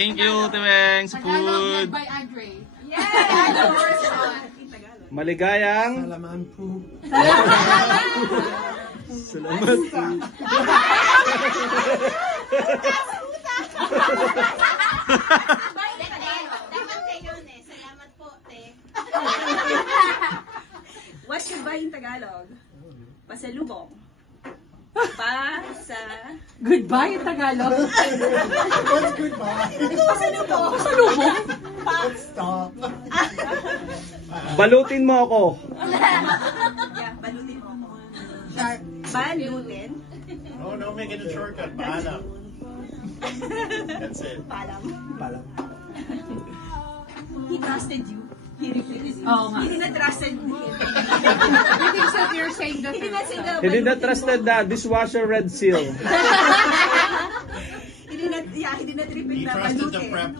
Thank you, Tiweng, sa food. by Andre. Maligayang. Salamat po. Salamat po. What goodbye in Tagalog? Pasalubong. Goodbye in Tagalog. What's goodbye? Pasalubong. Stop. Balutin mo ako. Yeah, balutin mo ako. Balutin. Oh, don't make it a shortcut. Paalam. That's it. Palam. Palam. He trusted you. He refused you. Oo nga. He did not trusted me. You think so you're saying that? He did not say the He did not trusted the dishwasher red seal. He did not repeat He the trusted the balutin. prep.